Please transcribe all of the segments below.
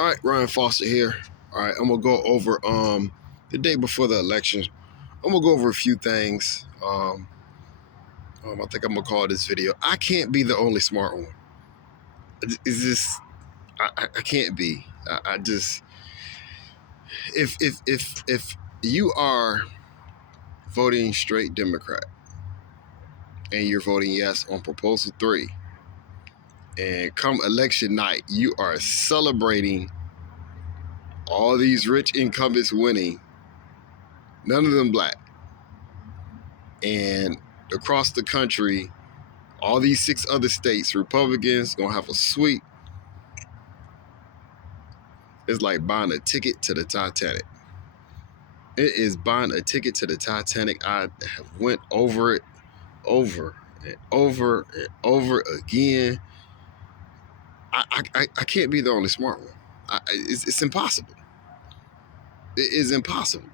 All right, Ryan Foster here. All right, I'm gonna go over the day before the election. I'm gonna go over a few things. I think I'm gonna call this video. I can't be the only smart one. Is this? I can't be. I just if you are voting straight Democrat and you're voting yes on Proposal 3, and come election night, you are celebrating all these rich incumbents winning, none of them black. And across the country, all these 6 other states, Republicans gonna have a sweep. It's like buying a ticket to the Titanic. It is buying a ticket to the Titanic. I have went over it over and over and over again. I can't be the only smart one. It's impossible. It is impossible.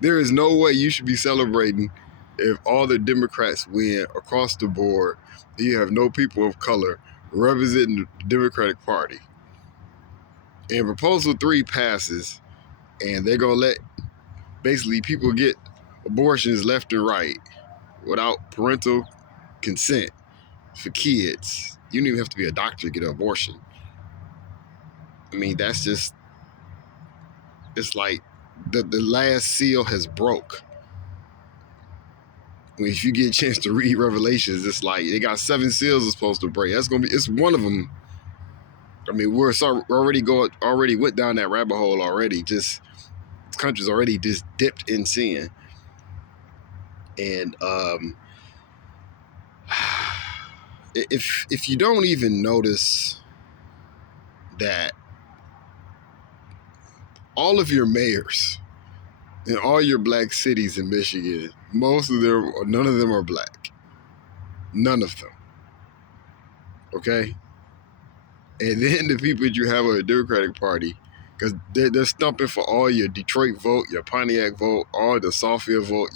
There is no way you should be celebrating if all the Democrats win across the board. You have no people of color representing the Democratic Party. And Proposal 3 passes, and they're going to let basically people get abortions left and right without parental consent for kids. You don't even have to be a doctor to get an abortion. I mean, that's just, it's like the last seal has broke. I mean, if you get a chance to read Revelations, it's like they got 7 seals it's supposed to break. That's going to be, it's one of them. I mean, we're already went down that rabbit hole already. Just, this country's already just dipped in sin. And if you don't even notice that all of your mayors in all your black cities in Michigan, none of them are black. None of them. Okay? And then the people that you have on the Democratic Party, because they're stumping for all your Detroit vote, your Pontiac vote, all the Southfield vote.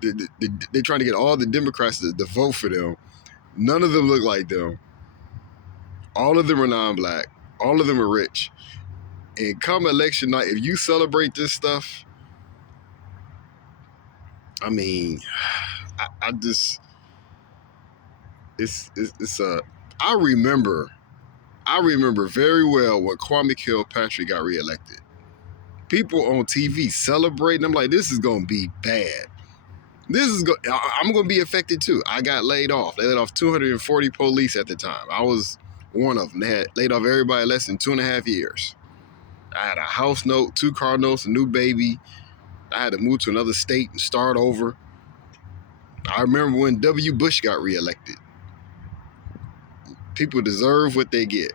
They're trying to get all the Democrats to vote for them. None of them look like them. All of them are non-black. All of them are rich. And come election night, if you celebrate this stuff, I mean, I just, I remember very well when Kwame Kilpatrick got reelected. People on TV celebrating. I'm like, this is gonna be bad. I'm gonna be affected too. I got laid off. They laid off 240 police at the time. I was one of them. They had laid off everybody less than 2.5 years. I had a house note, 2 car notes, a new baby. I had to move to another state and start over. I remember when W. Bush got reelected. People deserve what they get.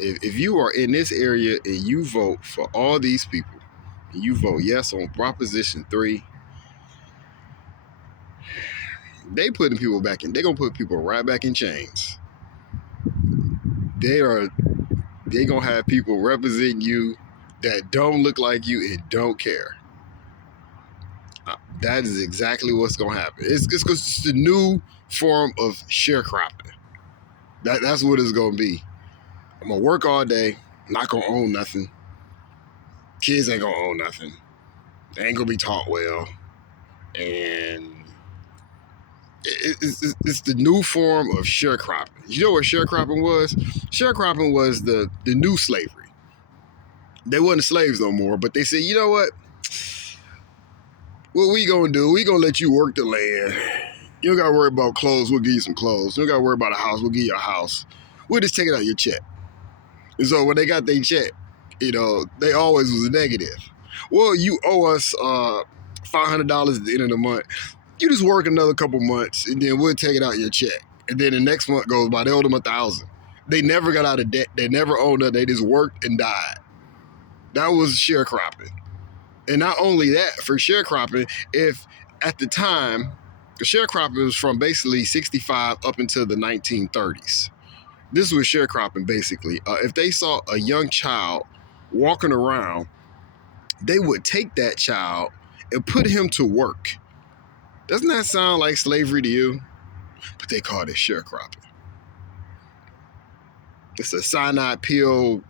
If you are in this area and you vote for all these people, and you vote yes on Proposition 3, they putting people back in. They're gonna put people right back in chains. They gonna have people representing you that don't look like you and don't care. That is exactly what's gonna happen. It's the new form of sharecropping. That's what it's gonna be. I'm gonna work all day, not gonna own nothing. Kids ain't gonna own nothing. They ain't gonna be taught well, and it's the new form of sharecropping. You know what sharecropping was? Sharecropping was the new slavery. They wasn't slaves no more, but they said, you know what? What we gonna do? We gonna let you work the land. You don't gotta worry about clothes. We'll give you some clothes. You don't gotta worry about a house. We'll give you a house. We'll just take it out of your check. And so when they got their check, they always was a negative. Well, you owe us $500 at the end of the month. You just work another couple months, and then we'll take it out of your check. And then the next month goes by, they owed them $1,000. They never got out of debt. They never owed nothing. They just worked and died. That was sharecropping. And not only that, for sharecropping, if at the time, the sharecropping was from basically 65 up until the 1930s. This was sharecropping, basically. If they saw a young child walking around, they would take that child and put him to work. Doesn't that sound like slavery to you? But they call it sharecropping. It's a cyanide pill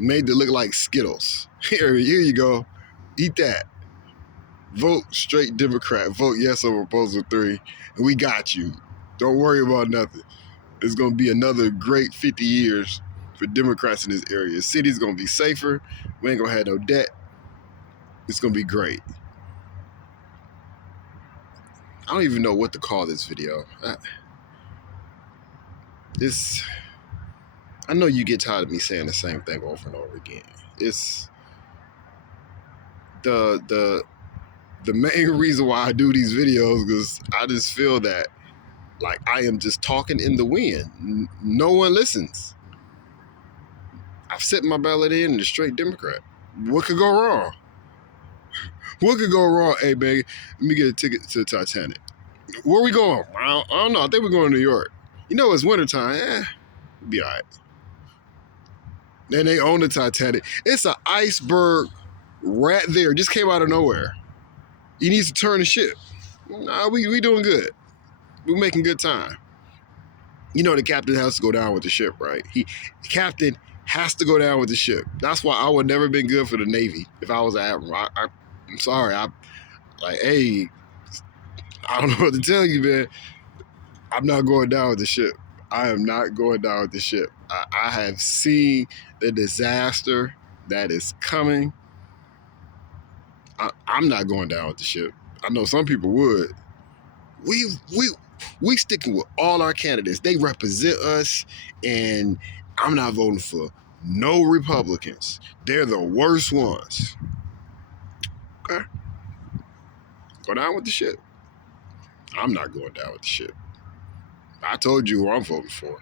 made to look like Skittles. Here you go. Eat that. Vote straight Democrat. Vote yes on Proposal 3. And we got you. Don't worry about nothing. It's going to be another great 50 years for Democrats in this area. The city's going to be safer. We ain't going to have no debt. It's going to be great. I don't even know what to call this video. I know you get tired of me saying the same thing over and over again. It's the main reason why I do these videos, because I just feel that like I am just talking in the wind. No one listens. I've set my ballot in and a straight Democrat. What could go wrong? What could go wrong? Hey, baby, let me get a ticket to the Titanic. Where we going? I don't know. I think we're going to New York. You know, it's wintertime. We'll be all right. And they own the Titanic. It's an iceberg right there. Just came out of nowhere. He needs to turn the ship. Nah, we doing good. We're making good time. You know, the captain has to go down with the ship, right? The captain has to go down with the ship. That's why I would never been good for the Navy if I was an admiral. I'm sorry. Hey, I don't know what to tell you, man. I'm not going down with the ship. I am not going down with the ship. I have seen the disaster that is coming. I'm not going down with the ship. I know some people would. We sticking with all our candidates. They represent us, and I'm not voting for no Republicans. They're the worst ones. Okay. Go down with the ship. I'm not going down with the ship. I told you who I'm voting for.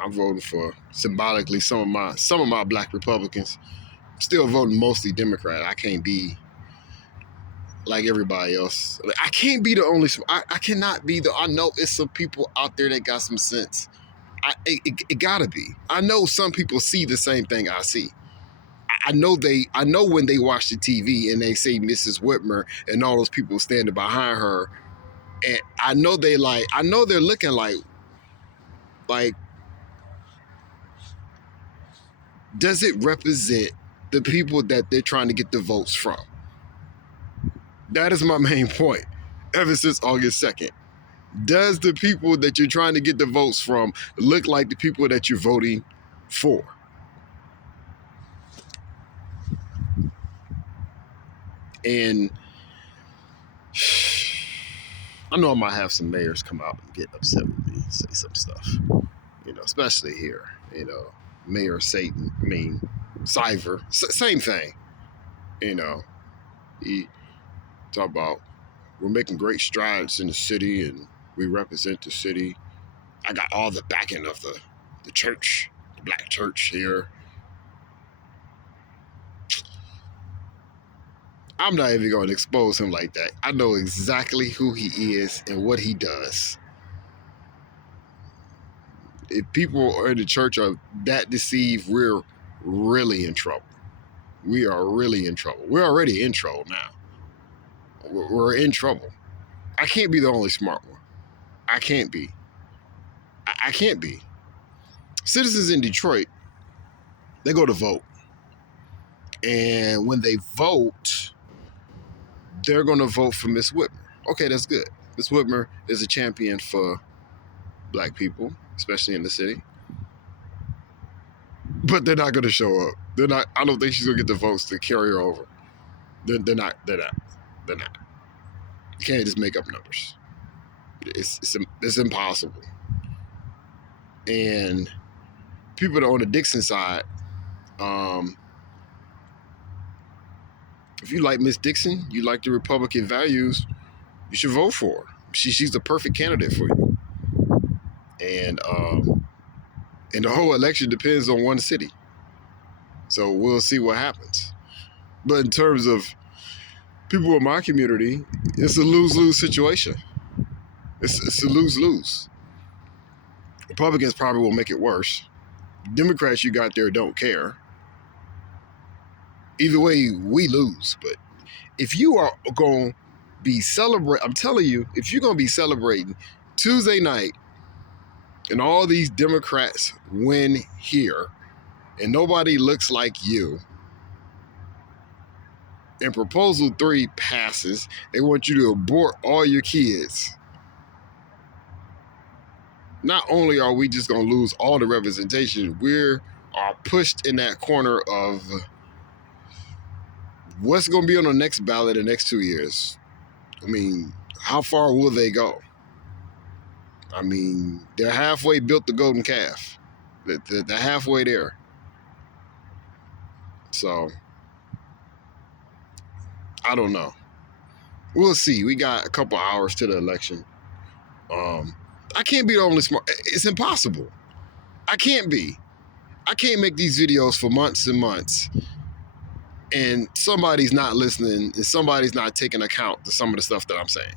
I'm voting for symbolically some of my black Republicans. I'm still voting mostly Democrat. I can't be like everybody else. I can't be the only. I cannot be the. I know it's some people out there that got some sense. It gotta be. I know some people see the same thing I see. I know when they watch the TV and they say Mrs. Whitmer and all those people standing behind her, and I know they're looking like, does it represent the people that they're trying to get the votes from? That is my main point ever since August 2nd. Does the people that you're trying to get the votes from look like the people that you're voting for? And I know I might have some mayors come out and get upset with me and say some stuff, especially here, Mayor Siver, same thing, he talk about we're making great strides in the city and we represent the city. I got all the backing of the church, the black church here. I'm not even going to expose him like that. I know exactly who he is and what he does. If people in the church are that deceived, we're really in trouble. We are really in trouble. We're already in trouble now. We're in trouble. I can't be the only smart one. I can't be. I can't be. Citizens in Detroit, they go to vote. And when they vote, they're going to vote for Miss Whitmer. Okay, that's good. Miss Whitmer is a champion for black people, especially in the city. But they're not going to show up. They're not. I don't think she's going to get the votes to carry her over. They're not. You can't just make up numbers. It's impossible. And people that are on the Dixon side, if you like Miss Dixon, you like the Republican values, you should vote for her. She's the perfect candidate for you. And the whole election depends on one city. So we'll see what happens. But in terms of people in my community, it's a lose-lose situation. It's a lose-lose. Republicans probably will make it worse. Democrats you got there don't care. Either way, we lose. But if you are going to be celebrating, I'm telling you, if you're going to be celebrating Tuesday night and all these Democrats win here, and nobody looks like you, and Proposal 3 passes, they want you to abort all your kids. Not only are we just going to lose all the representation, we are pushed in that corner of what's going to be on the next ballot in the next 2 years. I mean, how far will they go? I mean, they're halfway built the golden calf. They're halfway there. So, I don't know. We'll see. We got a couple hours to the election. I can't be the only smart. It's impossible. I can't be. I can't make these videos for months and months, and somebody's not listening, and somebody's not taking account to some of the stuff that I'm saying.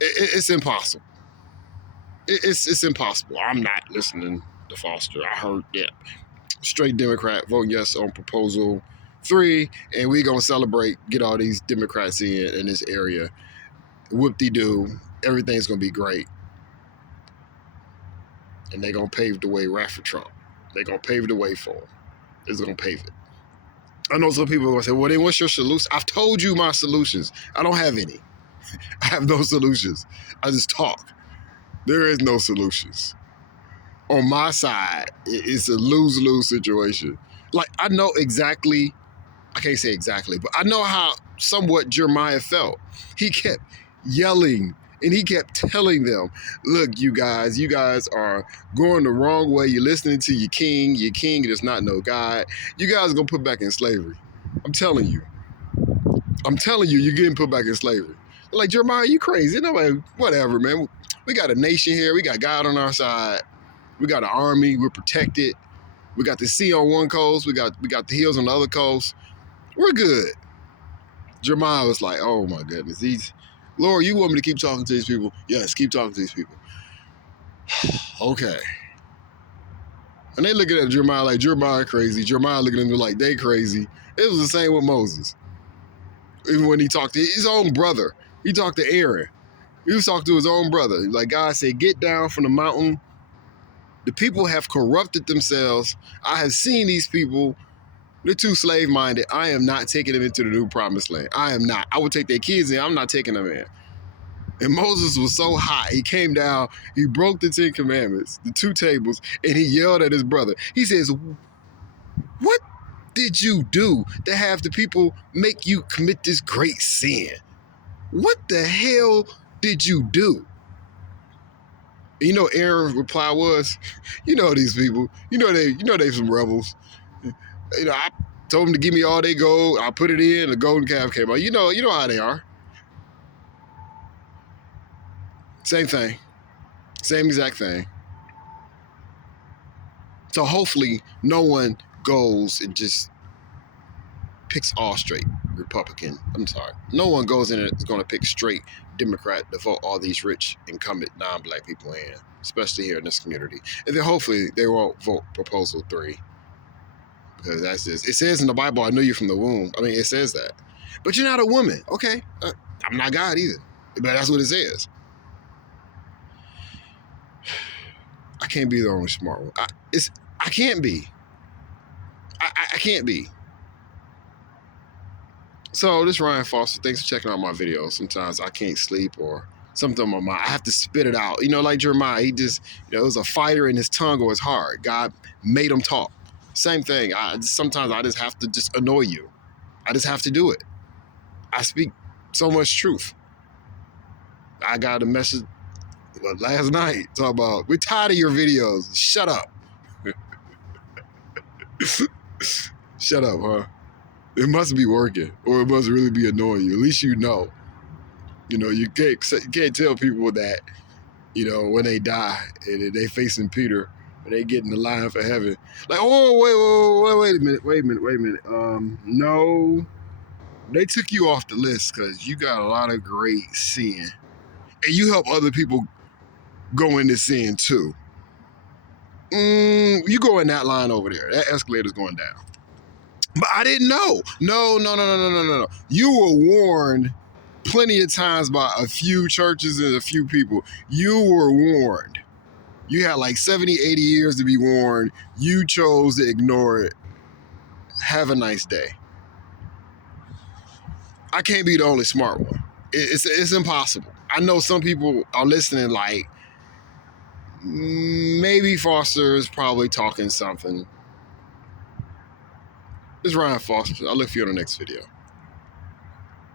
It's impossible. It's impossible. I'm not listening to Foster. I heard that. Straight Democrat, vote yes on Proposal 3, and we're going to celebrate, get all these Democrats in this area. Whoop-de-doo. Everything's going to be great. And they're going to pave the way right for Trump. They're going to pave the way for him. It's going to pave it. I know some people are going to say, well, then what's your solution? I've told you my solutions. I don't have any. I have no solutions. I just talk. There is no solutions. On my side, it's a lose-lose situation. Like, I know exactly, I can't say exactly, but I know how somewhat Jeremiah felt. He kept yelling and he kept telling them, look, you guys are going the wrong way. You're listening to your king. Your king does not know God. You guys are going to put back in slavery. I'm telling you, you're getting put back in slavery. They're like, Jeremiah, you crazy. Nobody, whatever, man. We got a nation here. We got God on our side. We got an army. We're protected. We got the sea on one coast. We got the hills on the other coast. We're good. Jeremiah was like, oh my goodness. Lord, you want me to keep talking to these people? Yes, keep talking to these people. Okay. And they looking at Jeremiah like, Jeremiah crazy. Jeremiah looking at them like, they crazy. It was the same with Moses. Even when he talked to his own brother. He talked to Aaron. He was talking to his own brother. Like God said, get down from the mountain. The people have corrupted themselves. I have seen these people. They're too slave-minded. I am not taking them into the new promised land. I am not. I would take their kids in. I'm not taking them in. And Moses was so hot. He came down. He broke the 10 commandments, the 2 tables, and he yelled at his brother. He says, what did you do to have the people make you commit this great sin? What the hell did you do? And you know Aaron's reply was, you know these people, you know they some rebels. You know, I told them to give me all their gold. I put it in. The golden calf came out. You know how they are. Same thing. Same exact thing. So hopefully no one goes and just picks all straight Republican. I'm sorry. No one goes in and is going to pick straight Democrat to vote all these rich incumbent non-black people in, especially here in this community. And then hopefully they won't vote Proposal 3. Because that's just, it says in the Bible, I knew you from the womb. I mean, it says that. But you're not a woman. Okay. I'm not God either. But that's what it says. I can't be the only smart one. I can't be. I can't be. So this Ryan Foster, thanks for checking out my videos. Sometimes I can't sleep or something on my mind. I have to spit it out. You know, like Jeremiah, he just, it was a fire in his tongue or his heart. God made him talk. Same thing. Sometimes I just have to just annoy you. I just have to do it. I speak so much truth. I got a message last night talking about, we're tired of your videos. Shut up. Shut up, huh? It must be working, or it must really be annoying you. At least you know. You know, you can't tell people that, you know, when they die and they facing Peter and they get in the line for heaven. Like, oh, wait a minute. No, they took you off the list because you got a lot of great sin. And you help other people go into sin too. You go in that line over there. That escalator's going down. But I didn't know. No. You were warned plenty of times by a few churches and a few people. You were warned. You had like 70, 80 years to be warned. You chose to ignore it. Have a nice day. I can't be the only smart one. It's impossible. I know some people are listening like, maybe Foster is probably talking something. It's Ryan Foster. I'll look for you on the next video.